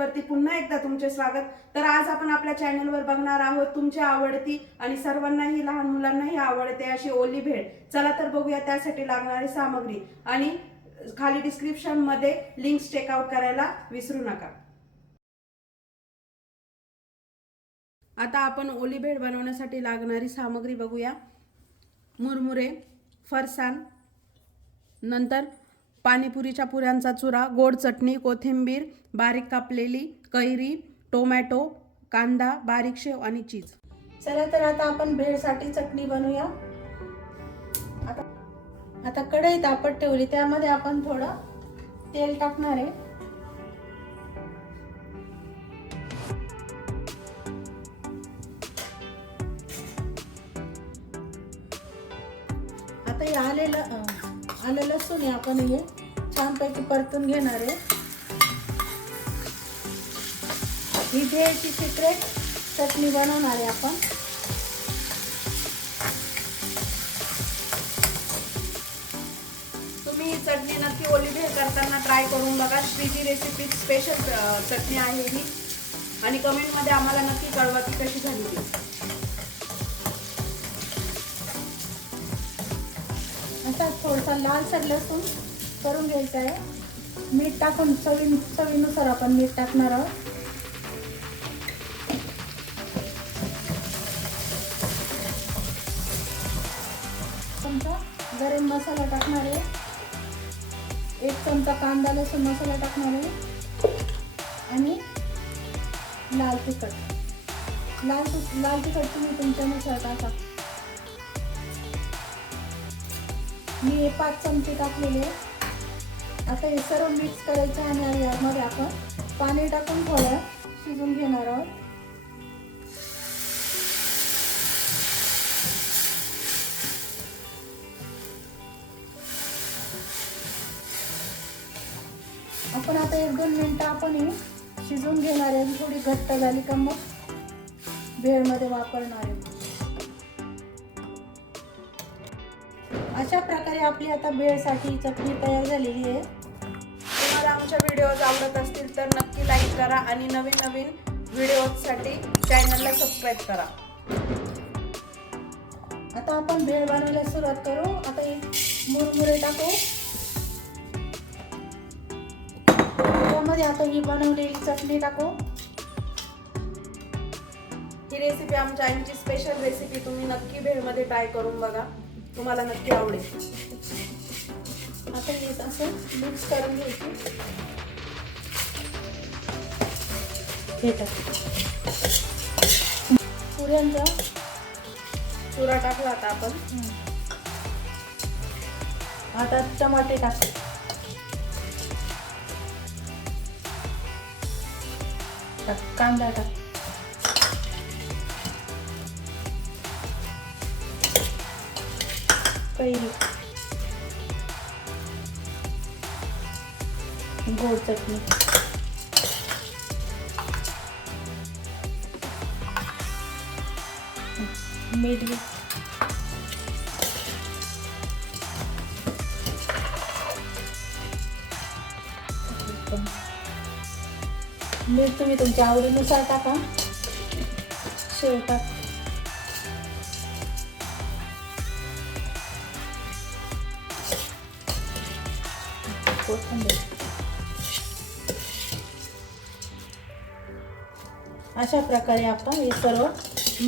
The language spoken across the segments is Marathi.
पुन्हा एकदा तुमचे स्वागत. तर आज आपण आपल्या चॅनलवर बघणार आहोत तुमच्या आवडती आणि सर्वांनाही लहान मुलांनाही आवडते अशी ओली भेळ. चला तर बघूया त्यासाठी लागणारी सामग्री. आणि खाली डिस्क्रिप्शनमध्ये लिंक्स चेकआउट करायला विसरू नका. आता आपण ओली भेळ बनवण्यासाठी लागणारी सामग्री बघूया. मुरमुरे फरसाण नंतर पाणीपुरीच्या पुऱ्यांचा चुरा गोड चटणी कोथिंबीर बारीक कापलेली कैरी टोमॅटो कांदा बारीक शेव आणि चीज. चला तर आता आपण भेळसाठी चटणी बनवूया. आता आता कढई तापट ठेवली त्यामध्ये आपण थोडं तेल टाकणार आहे. आता हे आलेलं आलं लसूण आहे आपण हे छानपैकी परतून घेणार आहे. ही भेळची सिक्रेट चटणी बनवणार आहे आपण. तुम्ही ही चटणी नक्की ओली भेळ करताना ट्राय करून बघा. श्रीजी रेसिपी स्पेशल चटणी आहे ही. आणि कमेंटमध्ये आम्हाला नक्की कळवा की कशी झाली ती. असा थोडासा लालसर लसूण करून घ्यायचा आहे. मीठ टाकून चवी चवीनुसार आपण मीठ टाकणार आहोत. चमचा गरम मसाला टाकणार आहे. एक चमचा कांदा लसूण मसाला टाकणार आहे. आणि लाल तिखट. लाल लाल तिखट तुम्ही तुमच्यानुसार टाका. मी हे पाच चमचे टाकलेले आता हे सर्व मिक्स करायचं आणि यामध्ये आपण पाणी टाकून थोडं शिजून घेणार आहोत. आपण आता एक दोन मिनटं आपण हे शिजून घेणार आहे थोडी घट्ट झाली का मग भेळमध्ये वापरणार आहे. अशा प्रकारे आपली आता भेळसाठी चटणी तयार झालेली आहे. तुम्हाला आमच्या व्हिडिओज आवडत असतील तर नक्की लाईक करा आणि नवीन नवीन व्हिडिओजसाठी चॅनलला सबस्क्राईब करा. आता आपण भेळ बनवायला सुरुवात करू. आता हे मुरमुरे टाकू. त्यामध्ये आता ही बनवलेली चटणी टाकू. ही रेसिपी आमच्या आईची स्पेशल रेसिपी तुम्ही नक्की भेळमध्ये ट्राय करून बघा. तुम्हाला नक्की आवडेल. आता हे असं मिक्स करून घ्यायची. हे पुऱ्यांचा चुरा टाकला आता आपण. आता टमाटे टाक कांदा टाक. कैरी गोड चटणी. मीठ मीठ तुम्ही तुमच्या आवडीनुसार टाका. शेव टाक कोथिंबीर. अशा प्रकारे आपण हे सर्व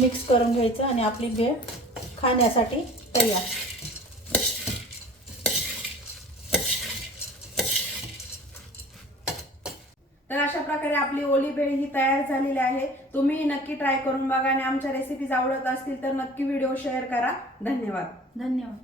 मिक्स करून घ्यायचं आणि आपली भेळ खाण्यासाठी तयार. तर अशा प्रकारे आपली ओली बेळ ही तयार झालेली आहे. तुम्ही नक्की ट्राय करून बघा आणि आमच्या रेसिपीज आवडत असतील तर नक्की व्हिडिओ शेअर करा. धन्यवाद. धन्यवाद.